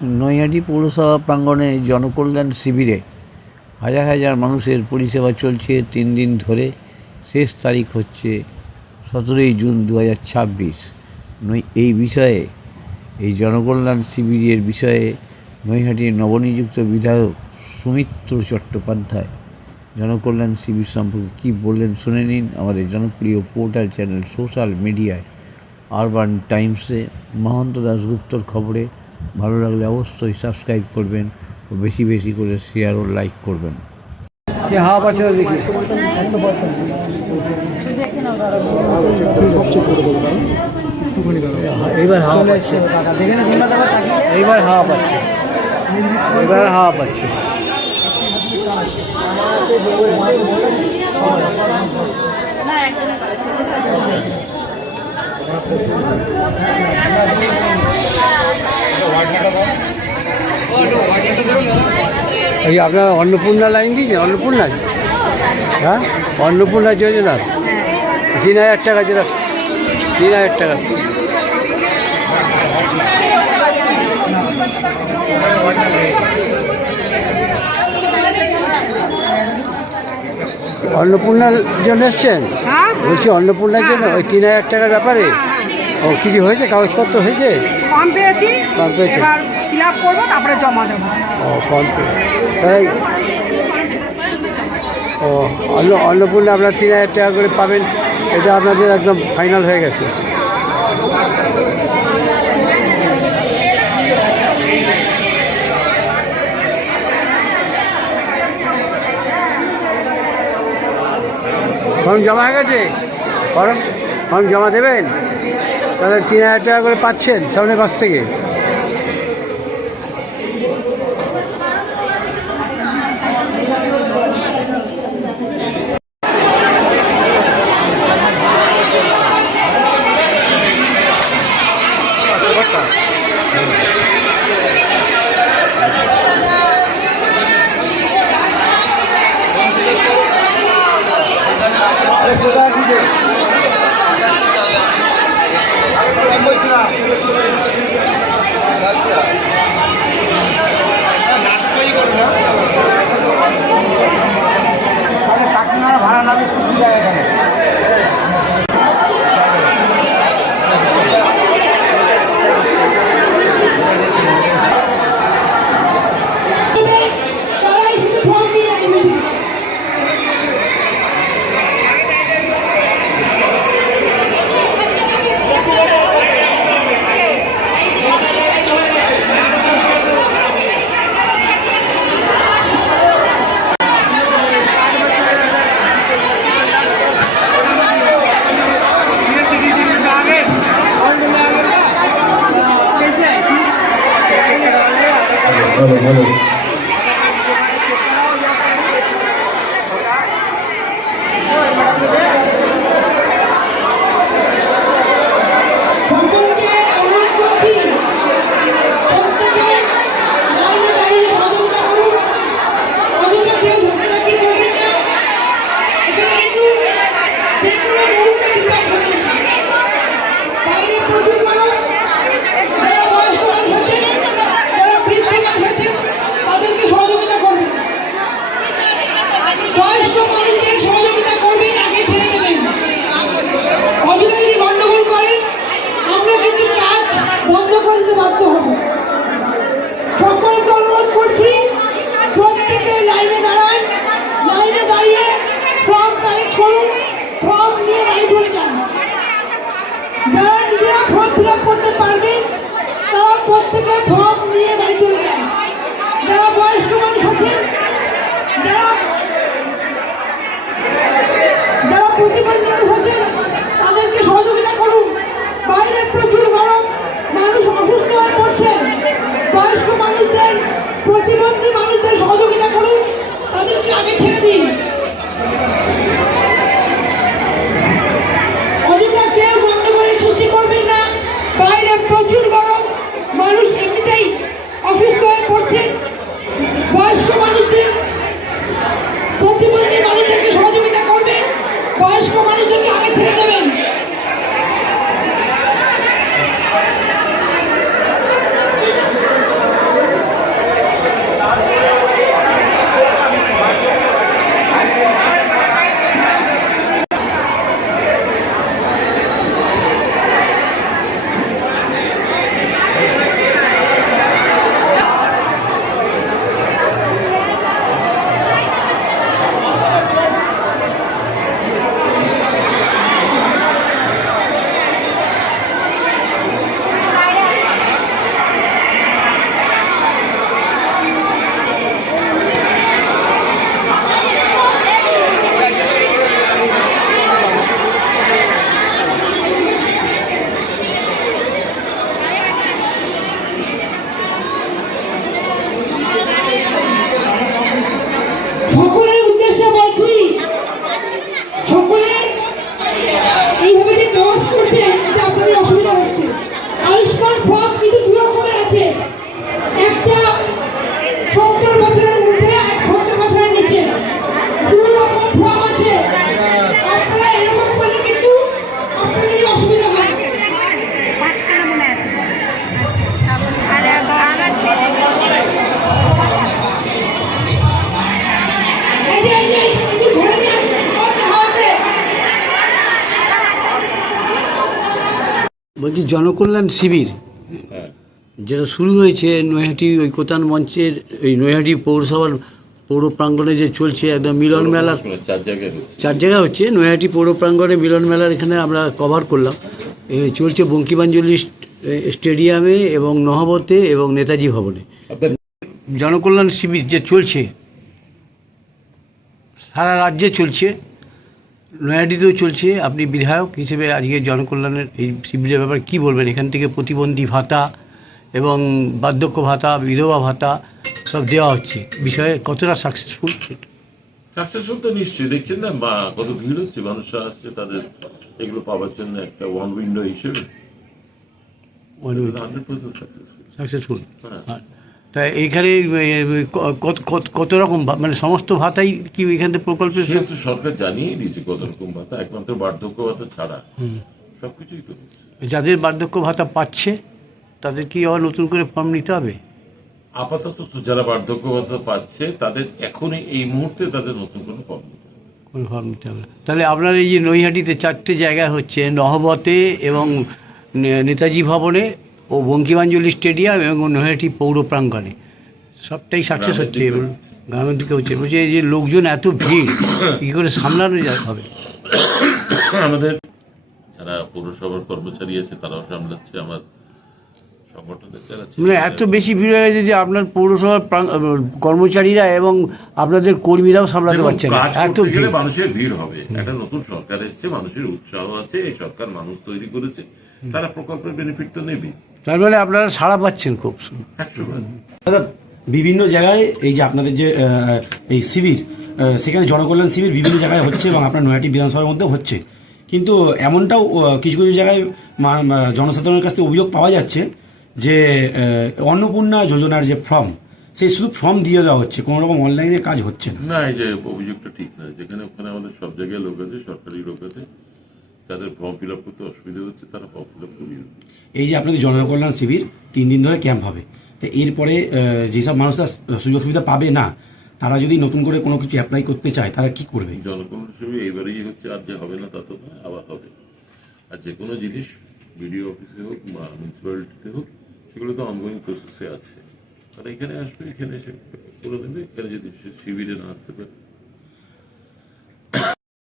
নৈহাটি পৌরসভা প্রাঙ্গণে জনকল্যাণ শিবিরে হাজার হাজার মানুষের পরিষেবা চলছে 3 দিন ধরে। শেষ তারিখ হচ্ছে 17 জুন 2026। এই বিষয়ে এই জনকল্যাণ শিবিরের বিষয়ে নৈহাটির নবনিযুক্ত বিধায়ক সুমিত্র চট্টোপাধ্যায় জনকল্যাণ শিবির সম্পর্কে কী বললেন শুনে নিন আমাদের জনপ্রিয় পোর্টাল চ্যানেল সোশ্যাল মিডিয়ায় আরবান টাইমসে মহন্ত দাশগুপ্তর খবরে। ভালো লাগলে অবশ্যই সাবস্ক্রাইব করবেন ও বেশি বেশি করে শেয়ার ও লাইক করবেন। হাওয়া পাচ্ছে দেখি, এইবার হাওয়া পাচ্ছে, এইবার হাওয়া পাচ্ছে, এবার হাওয়া পাচ্ছে। এই আপনার অন্নপূর্ণা লাইন দিয়েছেন? অন্নপূর্ণা, হ্যাঁ অন্নপূর্ণা যোজনা 3000 টাকা, যেটা 3000 টাকা। অন্নপূর্ণার জন্য এসছেন? বলছি অন্নপূর্ণার জন্য ওই 3000 টাকার ব্যাপারে ও কী কী হয়েছে? কাগজপত্র হয়েছে? ফর্ম পেয়েছি, ফর্ম পেয়েছি, এবার ফিল আপ করবো, তারপরে জমা দেবো। ও ফর্ম তাই। ও অন্নপূর্ণা আপনার 3000 টাকা করে পাবেন, এটা আপনাদের একদম ফাইনাল হয়ে গেছে। ফর্ম জমা হয়ে গেছে? ফর্ম জমা দেবেন, তাহলে 3000 টাকা করে পাচ্ছেন সামনের কাছ থেকে। ভাড়া নামে সুবিধা এখানে Hello. সকলকে অনুরোধ করছি, প্রত্যেকে লাইনে দাঁড়ান, লাইনে দাঁড়িয়ে ফর্ম কালেক্ট করুন, ফর্ম নিয়ে বাড়ি চলে যান। যারা নিজেরা ফর্ম ফিল আপ করতে পারবেন তারা প্রত্যেকে ফর্ম নিয়ে বাড়ি চলে যান। যারা বয়স্ক মানুষ আছেন, যারা প্রতিবন্ধী মানুষ আছেন, তাদেরকে সহযোগিতা করুন। বাইরে প্রচুর গরম, মানুষ অসুস্থ হয়ে পড়ছেন। বয়স্ক মানুষদের, প্রতিবন্ধী মানুষদের সহযোগিতা করুন, তাদেরকে আগে ছেড়ে দিন। অযথা কেউ গন্ডগোলে ছুটি করবেন না। বাইরে প্রচুর গরম, মানুষ এমনিতেই বলছি জনকল্যাণ শিবির হ্যাঁ, যেটা শুরু হয়েছে নৈহাটি ঐকতান মঞ্চের এই নৈহাটি পৌরসভার পৌর প্রাঙ্গণে যে চলছে একদম মিলন মেলার 4 জায়গায় হচ্ছে। 4 জায়গা হচ্ছে নৈহাটি পৌর প্রাঙ্গণে মিলন মেলার এখানে আমরা কভার করলাম। চলছে বঙ্কিমাঞ্জলি স্টেডিয়ামে এবং নহবতে এবং নেতাজি ভবনে। আপনার জনকল্যাণ শিবির যে চলছে সারা রাজ্যে চলছে, নৈহাটিতেও চলছে। আপনি বিধায়ক হিসেবে আজকে জনকল্যাণের এই শিবিরের ব্যাপারে কী বলবেন? এখান থেকে প্রতিবন্ধী ভাতা এবং বার্ধক্য ভাতা, বিধবা ভাতা সব দেওয়া হচ্ছে, বিষয়ে কতটা সাকসেসফুল? সাকসেসফুল তো নিশ্চয়ই, দেখছেন না কত ভিড় হচ্ছে, মানুষরা আসছে তাদের এগুলো পাওয়ার জন্য একটা ওয়ান উইন্ডো হিসেবে 100% সাকসেসফুল। সাকসেসফুল। হ্যাঁ। তা এইখানে কত রকম মানে সমস্ত ভাতাই কি এখান থেকে প্রকল্পে? সেহেতু সরকার জানিয়েই দিয়েছে কত রকম ভাতা, একমাত্র বার্ধক্য ভাতা ছাড়া সবকিছুই তো হচ্ছে। যাদের বার্ধক্য ভাতা পাচ্ছে তাদের কি আবার নতুন করে ফর্ম নিতে হবে? আপাতত তো যারা বার্ধক্য ভাতা পাচ্ছে তাদের এখনই এই মুহূর্তে তাদের নতুন কোনো ফর্ম নিতে হবে। কোনো ফর্ম নিতে হবে না। তাহলে আপনার এই যে নৈহাটিতে 4টে জায়গায় হচ্ছে, নহবতে এবং নেতাজি ভবনে ও বঙ্কিমাঞ্জলি স্টেডিয়াম এবং নৈহাটি পৌর প্রাঙ্গণে সবটাই সাকসেস গ্রামের হচ্ছে দিকে এবং গ্রামের দিকে হচ্ছে। বলছে এই যে লোকজন এত ভিড় কী করে সামলানো হবে? আমাদের যারা পৌরসভার কর্মচারী আছে তারাও সামলাচ্ছে, আমার সংগঠনের যারা ছিল মানে এত বেশি ভিড় হয়ে গেছে যে আপনার পৌরসভার কর্মচারীরা এবং আপনাদের কর্মীরাও সামলাতে পারছেন না, কাজ এত করতে গেলে ভিড়। মানুষের ভিড় হবে। একটা নতুন সরকার এসছে, মানুষের উৎসাহ আছে, এই সরকার মানুষ তৈরি করেছে, তারা প্রকল্পের বেনিফিট তো নেবে। তার মানে আপনারা সাড়া পাচ্ছেন খুব। 100%। দাদা, বিভিন্ন জায়গায় এই যে আপনাদের যে এই শিবির, সেখানে জনকল্যাণ শিবির বিভিন্ন জায়গায় হচ্ছে এবং আপনার নৈহাটি বিধানসভার মধ্যেও হচ্ছে, কিন্তু এমনটাও কিছু কিছু জায়গায় জনসাধারণের কাছ থেকে অভিযোগ পাওয়া যাচ্ছে যে অন্নপূর্ণা যোজনার যে ফর্ম, সেই শুধু ফর্ম দিয়ে দেওয়া হচ্ছে, কোনো রকম অনলাইনে কাজ হচ্ছে না। না, এই যে অভিযোগটা ঠিক না। যেখানে ওখানে আমাদের সব জায়গায় লোক আছে, সরকারি লোক আছে, যাদের ফর্ম ফিল আপ করতে অসুবিধা হচ্ছে তারা ফর্ম ফিল আপ করিয়ে দেবে। এই যে আপনাদের জনকল্যাণ শিবির 3 দিন ধরে ক্যাম্প হবে, তো এরপরে যেসব মানুষরা সুযোগ সুবিধা পাবে না, তারা যদি নতুন করে কোনো কিছু অ্যাপ্লাই করতে চায় তারা কি করবে? জনকল্যাণ হিসেবে এইবারেই হচ্ছে, আর যে হবে না তা তো নয়, আবার হবে। আর যে কোনো জিনিস বিডিও অফিসে হোক বা মিউনিসিপ্যালিটিতে হোক, সেগুলো তো অনগোয়িং প্রসেসে আছে। তারা এখানে আসবে, এখানে এসে করে দেবে। এখানে যদি শিবিরে না আসতে পারে